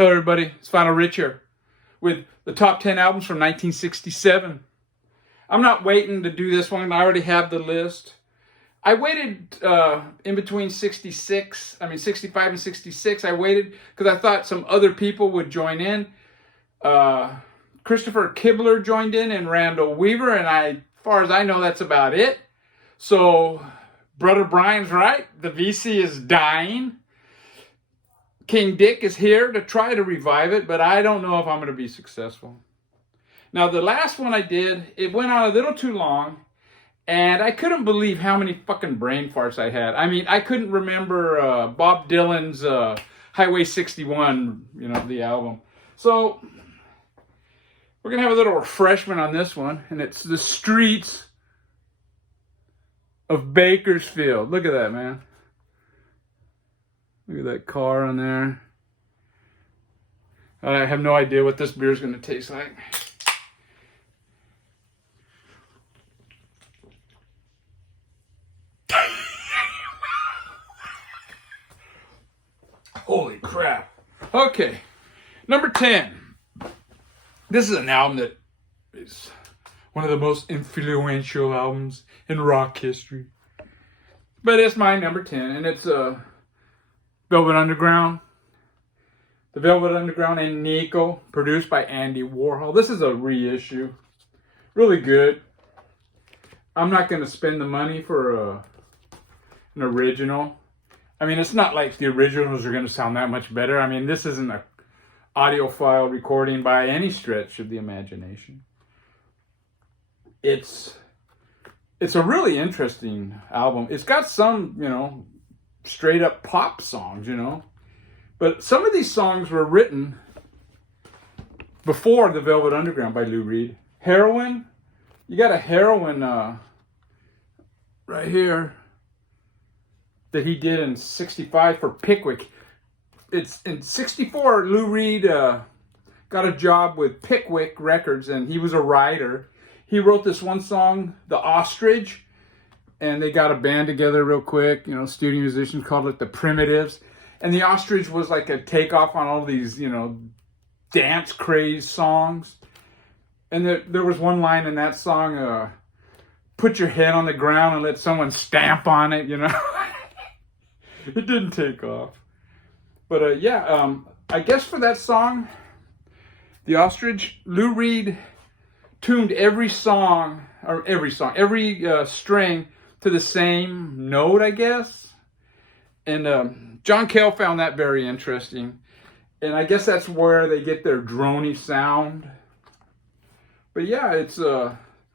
Hello everybody, it's Final Rich here with the top 10 albums from 1967. I'm not waiting to do this one, I already have the list. I waited in between 65 and 66. I waited because I thought some other people would join in. Christopher Kibler joined in and Randall Weaver, and as far as I know, that's about it. So, Brother Brian's right, the VC is dying. King Dick is here to try to revive it, but I don't know if I'm going to be successful. Now, the last one I did, it went on a little too long, and I couldn't believe how many fucking brain farts I had. I mean, I couldn't remember Bob Dylan's Highway 61, the album. So, we're going to have a little refreshment on this one, and it's The Streets of Bakersfield. Look at that, man. Look at that car on there. I have no idea what this beer is going to taste like. Holy crap. Okay. Number 10. This is an album that is one of the most influential albums in rock history. But it's my number 10, and it's Velvet Underground. The Velvet Underground and Nico, produced by Andy Warhol. This is a reissue. Really good. I'm not going to spend the money for an original. I mean, it's not like the originals are going to sound that much better. I mean, this isn't an audiophile recording by any stretch of the imagination. It's a really interesting album. It's got some, straight up pop songs, But some of these songs were written before the Velvet Underground by Lou Reed. Heroin, you got a Heroin right here that he did in 65 for Pickwick. It's in 64, Lou Reed got a job with Pickwick Records, and he was a writer. He wrote this one song, The Ostrich, and they got a band together real quick, studio musicians, called it The Primitives. And The Ostrich was like a takeoff on all these, dance craze songs. And there was one line in that song, put your head on the ground and let someone stamp on it, It didn't take off. But I guess for that song, The Ostrich, Lou Reed tuned every string to the same note, I guess. And John Cale found that very interesting. And I guess that's where they get their droney sound. But yeah, it's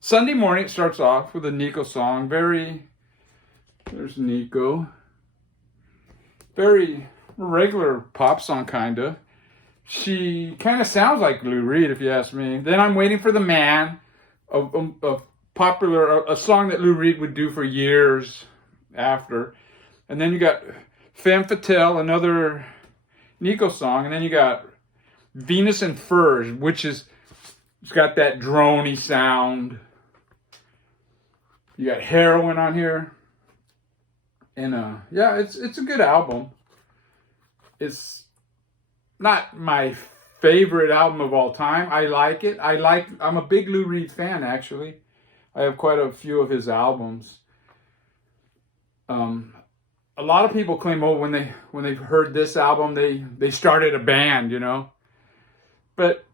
Sunday morning. It starts off with a Nico song. There's Nico. Very regular pop song, kind of. She kind of sounds like Lou Reed, if you ask me. Then I'm Waiting for the Man, a song that Lou Reed would do for years after. And then you got Femme Fatale, another Nico song. And then you got Venus and Furs, it's got that droney sound. You got Heroin on here. And it's a good album. It's not my favorite album of all time. I like it. I'm a big Lou Reed fan, actually. I have quite a few of his albums. A lot of people claim, when they heard this album, they started a band, But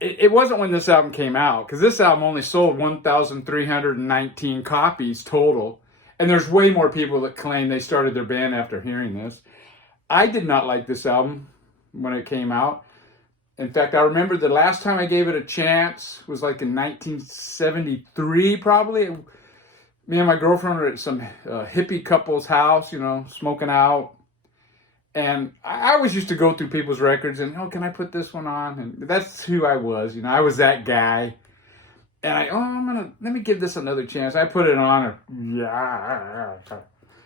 it wasn't when this album came out, because this album only sold 1,319 copies total. And there's way more people that claim they started their band after hearing this. I did not like this album when it came out. In fact, I remember the last time I gave it a chance was like in 1973, probably. Me and my girlfriend were at some hippie couple's house, smoking out. And I always used to go through people's records and, can I put this one on? And that's who I was, I was that guy. And let me give this another chance. I put it on.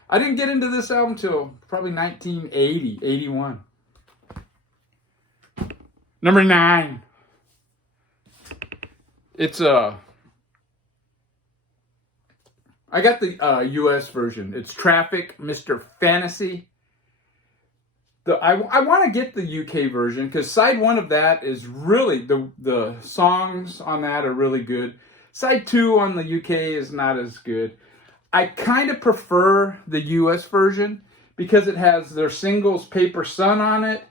I didn't get into this album until probably 1980, 81. Number 9. It's I got the US version. It's Traffic, Mr. Fantasy. I want to get the UK version because side one of that is really the songs on that are really good. Side two on the UK is not as good. I kind of prefer the US version because it has their singles Paper Sun on it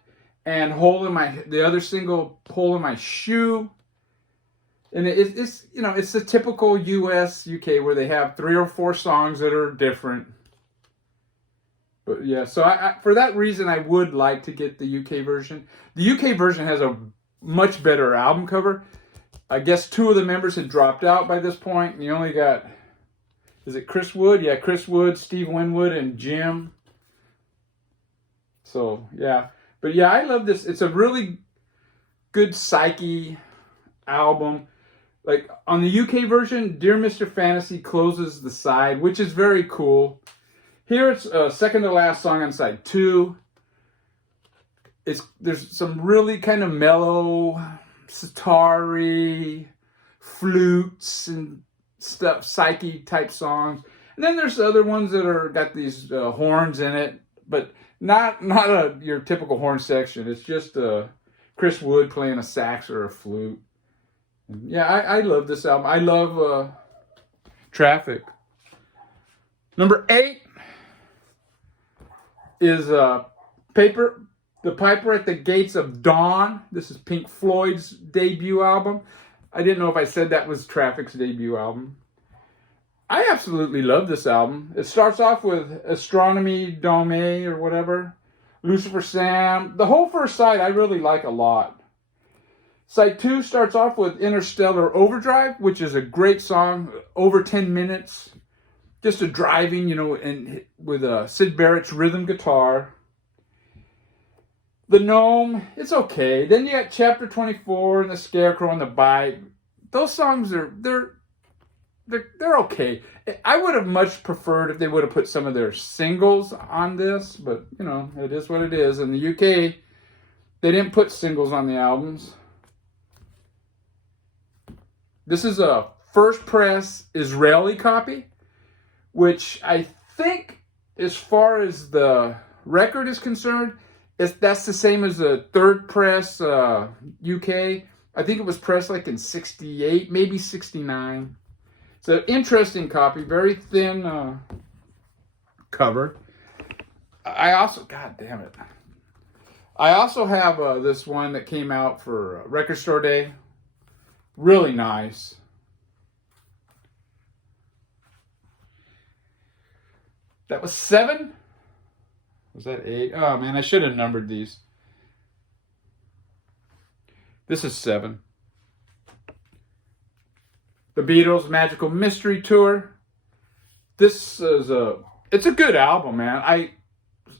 and the other single Hole in My Shoe. And it's it's the typical US UK where they have 3 or 4 songs that are different. But yeah, so for that reason, I would like to get the UK version. The UK version has a much better album cover. I guess 2 of the members had dropped out by this point, and you only got, is it Chris Wood? Yeah, Chris Wood, Steve Winwood, and Jim. So yeah, but yeah, I love this. It's a really good psyche album. Like on the UK version, Dear Mr. Fantasy closes the side, which is very cool. Here it's second to last song on side 2. There's some really kind of mellow, sitar-y, flutes and stuff, psyche type songs. And then there's other ones that are got these horns in it, but not your typical horn section. It's just Chris Wood playing a sax or a flute. And yeah, I love this album. I love Traffic. Number 8 is The Piper at the Gates of Dawn. This is Pink Floyd's debut album. I didn't know if I said that was Traffic's debut album. I absolutely love this album. It starts off with Astronomy Dome or whatever, Lucifer Sam. The whole first side I really like a lot. Side 2 starts off with Interstellar Overdrive, which is a great song, over 10 minutes. Just a driving, and with Syd Barrett's rhythm guitar. The Gnome, it's okay. Then you got Chapter 24 and The Scarecrow and The Bite. Those songs they're okay. I would have much preferred if they would have put some of their singles on this, but it is what it is. In the UK, they didn't put singles on the albums. This is a first press Israeli copy, which I think, as far as the record is concerned, that's the same as the third press UK. I think it was pressed like in 68, maybe 69. It's an interesting copy, very thin cover. I also, God damn it. I also have this one that came out for Record Store Day. Really nice. That was 7? Was that 8? Oh man, I should have numbered these. This is 7. The Beatles Magical Mystery Tour. This is it's a good album, man.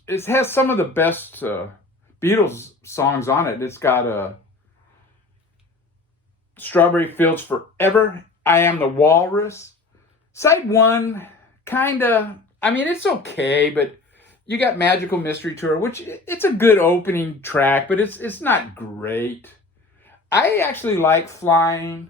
It has some of the best Beatles songs on it. It's got Strawberry Fields Forever, I Am the Walrus. Side 1, kinda, it's okay, but you got Magical Mystery Tour, which it's a good opening track, but it's not great. I actually like Flying.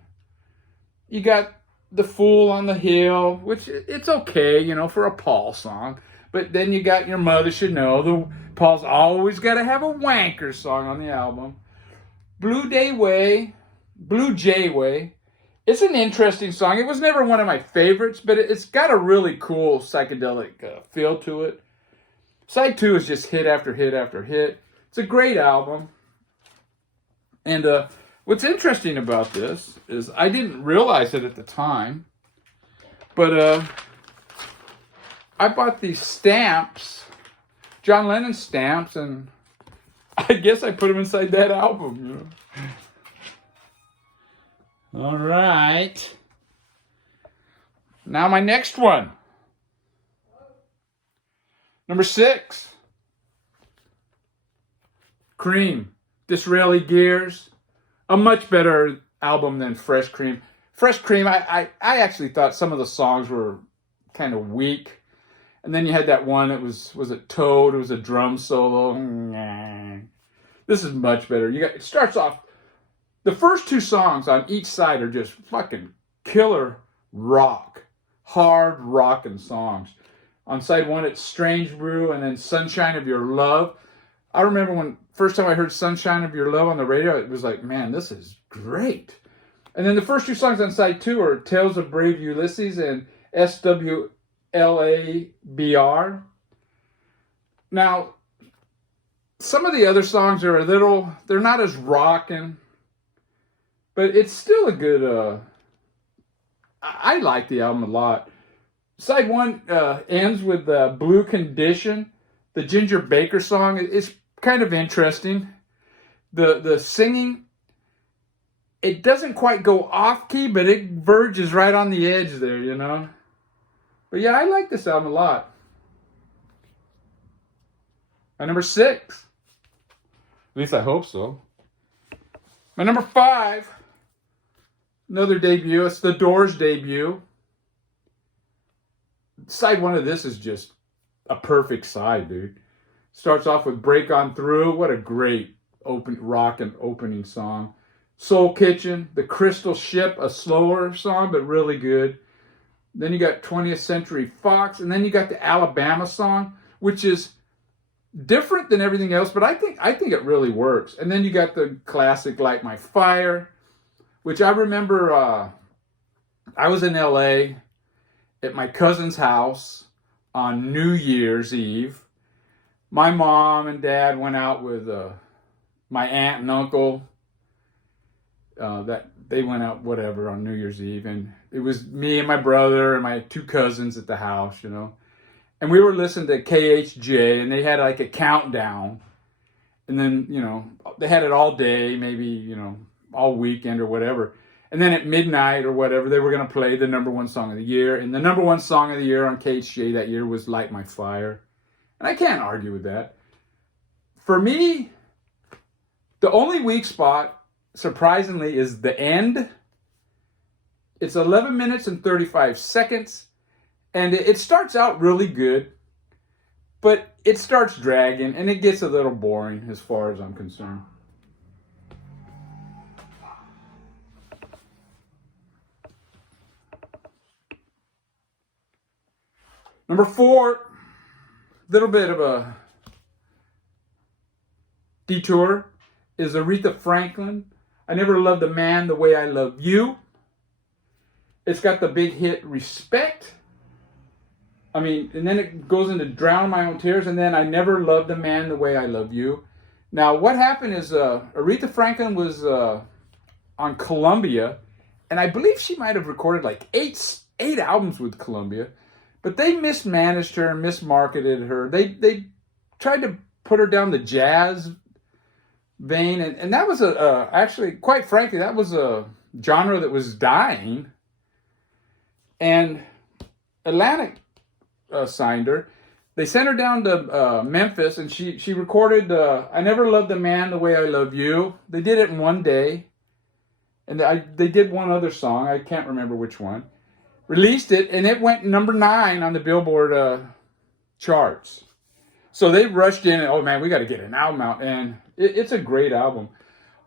You got The Fool on the Hill, which it's okay, for a Paul song. But then you got Your Mother Should Know. Paul's always got to have a wanker song on the album. Blue Jay Way. It's an interesting song. It was never one of my favorites, but it's got a really cool psychedelic feel to it. Side 2 is just hit after hit after hit. It's a great album. And what's interesting about this is I didn't realize it at the time, but I bought these stamps, John Lennon stamps, and I guess I put them inside that album, All right. Now my next one. Number 6. Cream. Disraeli Gears. A much better album than Fresh Cream. Fresh Cream, I actually thought some of the songs were kind of weak. And then you had that one, was it Toad? It was a drum solo. This is much better. It starts off, the first 2 songs on each side are just fucking killer rock. Hard rockin' songs. On side 1, it's Strange Brew, and then Sunshine of Your Love. I remember when first time I heard Sunshine of Your Love on the radio, it was like, man, this is great. And then the first two songs on side two are Tales of Brave Ulysses and SWLABR. Now, some of the other songs are they're not as rocking, but it's still a good, I like the album a lot. Side one ends with Blue Condition, the Ginger Baker song. It's kind of interesting. The singing, it doesn't quite go off key, but it verges right on the edge there, you know. But yeah, I like this album a lot. My number 6. At least I hope so. My number 5, another debut. It's the Doors debut. Side one of this is just a perfect side, dude. Starts off with Break On Through. What a great rock and opening song. Soul Kitchen, The Crystal Ship, a slower song, but really good. Then you got 20th Century Fox, and then you got the Alabama song, which is different than everything else, but I think it really works. And then you got the classic Light My Fire, which I remember I was in LA at my cousin's house on New Year's Eve. My mom and dad went out with my aunt and uncle. That they went out whatever on New Year's Eve, and it was me and my brother and my 2 cousins at the house, you know. And we were listening to KHJ, and they had like a countdown. And then, you know, they had it all day, maybe, you know, all weekend or whatever. And then at midnight or whatever, they were going to play the number 1 song of the year. And the number 1 song of the year on KHJ that year was Light My Fire. And I can't argue with that. For me, the only weak spot, surprisingly, is the end. It's 11 minutes and 35 seconds. And it starts out really good, but it starts dragging, and it gets a little boring as far as I'm concerned. Number 4, little bit of a detour, is Aretha Franklin. I Never Loved a Man the Way I Love You. It's got the big hit Respect. I mean, and then it goes into Drown My Own Tears, and then I Never Loved a Man the Way I Love You. Now, what happened is Aretha Franklin was on Columbia, and I believe she might have recorded like eight albums with Columbia, but they mismanaged her and mismarketed her. They tried to put her down the jazz vein, and that was actually, quite frankly, that was a genre that was dying. And Atlantic signed her. They sent her down to Memphis, and she recorded I Never Loved a Man the Way I Love You. They did it in one day. And they did one other song. I can't remember which one. Released it, and it went number 9 on the Billboard charts. So they rushed in, and, oh man, we got to get an album out. And it's a great album.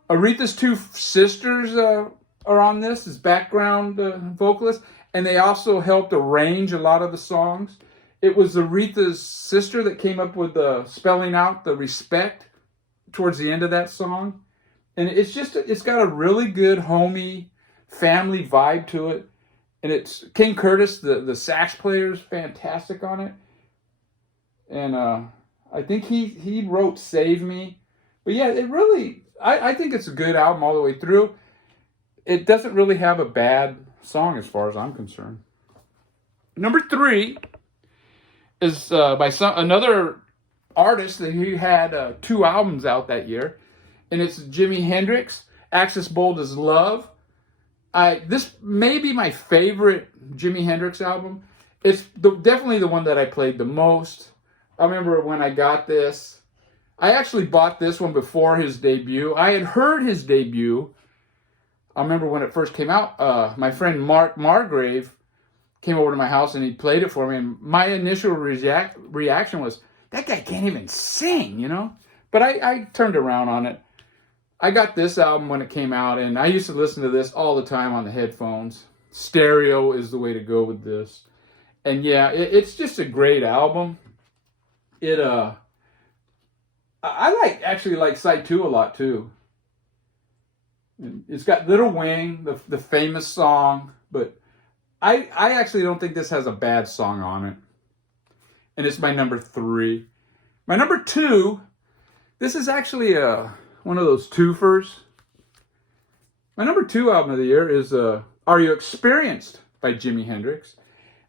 Aretha's 2 sisters are on this as background vocalists. And they also helped arrange a lot of the songs. It was Aretha's sister that came up with spelling out the respect towards the end of that song. And it's got a really good homey family vibe to it. And it's King Curtis, the sax player, is fantastic on it. And I think he wrote Save Me. But yeah, it really, I think it's a good album all the way through. It doesn't really have a bad song as far as I'm concerned. Number 3 is by another artist that he had 2 albums out that year, and it's Jimi Hendrix, Axis Bold as Love. This may be my favorite Jimi Hendrix album. It's definitely the one that I played the most. I remember when I got this. I actually bought this one before his debut. I had heard his debut. I remember when it first came out, my friend Mark Margrave came over to my house and he played it for me. And my initial reaction was, that guy can't even sing, you know? But I turned around on it. I got this album when it came out, and I used to listen to this all the time on the headphones. Stereo is the way to go with this. And yeah, it's just a great album. Actually like side 2 a lot too. It's got Little Wing, the famous song, but I actually don't think this has a bad song on it. And it's my number 3. My number 2, this is actually one of those twofers. My number 2 album of the year is Are You Experienced by Jimi Hendrix.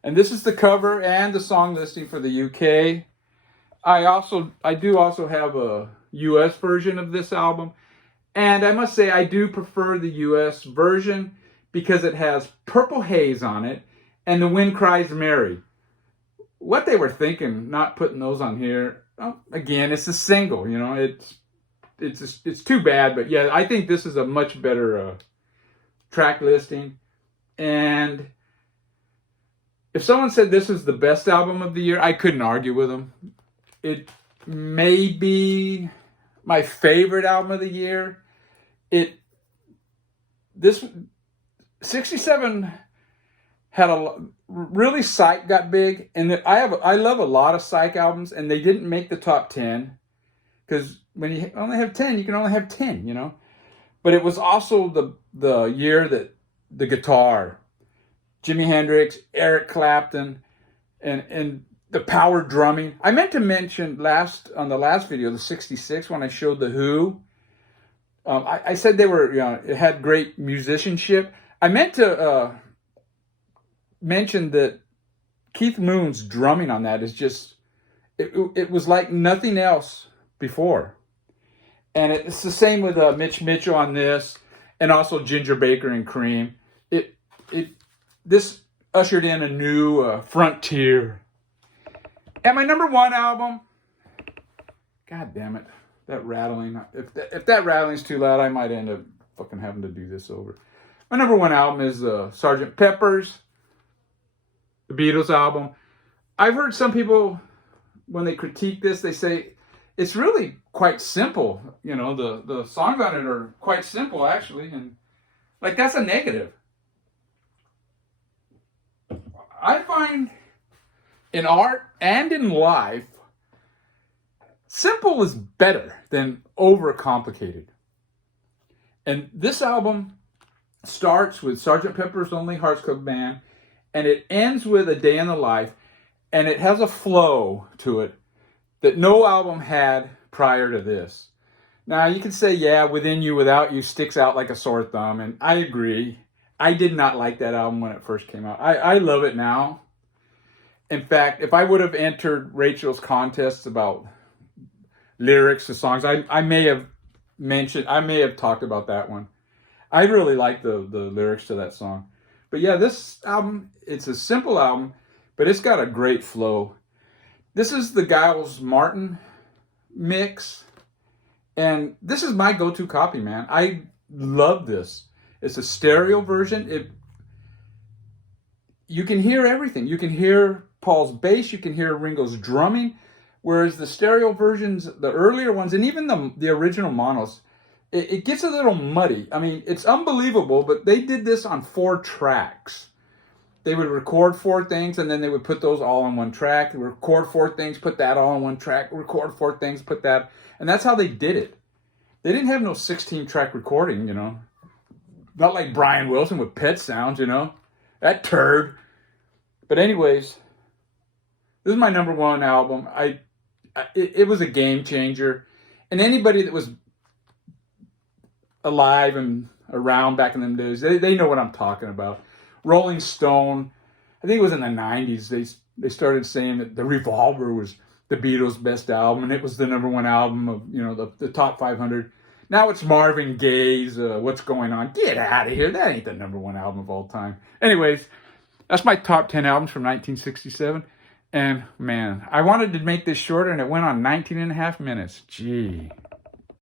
And this is the cover and the song listing for the UK. I do also have a US version of this album. And I must say, I do prefer the US version because it has Purple Haze on it and The Wind Cries Mary. What they were thinking, not putting those on here. Well, again, it's a single, you know. It's too bad, but yeah, I think this is a much better track listing. And if someone said this is the best album of the year, I couldn't argue with them. It may be my favorite album of the year. This 67 had really Psych got big, and I love a lot of Psych albums, and they didn't make the top 10 because when you only have 10, you can only have 10, you know. But it was also the year that the guitar, Jimi Hendrix, Eric Clapton, and the power drumming. I meant to mention on the last video, the 66, when I showed the Who. I said they were, you know, it had great musicianship. I meant to mention that Keith Moon's drumming on that is just, it was like nothing else before. And it's the same with Mitch Mitchell on this, and also Ginger Baker and Cream. This ushered in a new frontier. And my number 1 album, God damn it, that rattling. If that rattling's too loud, I might end up fucking having to do this over. My number 1 album is Sgt. Pepper's, the Beatles album. I've heard some people, when they critique this, they say it's really quite simple. You know, the songs on it are quite simple, actually. And, like, that's a negative. I find in art and in life, simple is better than overcomplicated. And this album starts with Sgt. Pepper's Lonely Hearts Club Band, and it ends with A Day in the Life, and it has a flow to it that no album had prior to this. Now, you can say, yeah, Within You, Without You sticks out like a sore thumb, and I agree. I did not like that album when it first came out. I love it now. In fact, if I would have entered Rachel's contests about lyrics to songs, I may have talked about that one. I really like the lyrics to that song. But yeah, this album, it's a simple album, but it's got a great flow. This is the Giles Martin mix, and this is my go-to copy, man. I love this. It's a stereo version. You can hear everything. You can hear Paul's bass, you can hear Ringo's drumming, whereas the stereo versions, the earlier ones, and even the original monos, it gets a little muddy. I mean, it's unbelievable, but they did this on 4 tracks. They would record 4 things, and then they would put those all on one track. Record 4 things, put that all on one track. Record 4 things, put that. And that's how they did it. They didn't have no 16-track recording, you know. Not like Brian Wilson with Pet Sounds, you know. That turd. But anyways, this is my number 1 album. It was a game changer. And anybody that was alive and around back in them days, they know what I'm talking about. Rolling Stone, I think it was in the 90s, they started saying that The Revolver was the Beatles' best album, and it was the number 1 album of, you know, the top 500. Now it's Marvin Gaye's What's Going On. Get out of here. That ain't the number 1 album of all time. Anyways, that's my top 10 albums from 1967. And man, I wanted to make this shorter, and it went on 19 and a half minutes. Gee.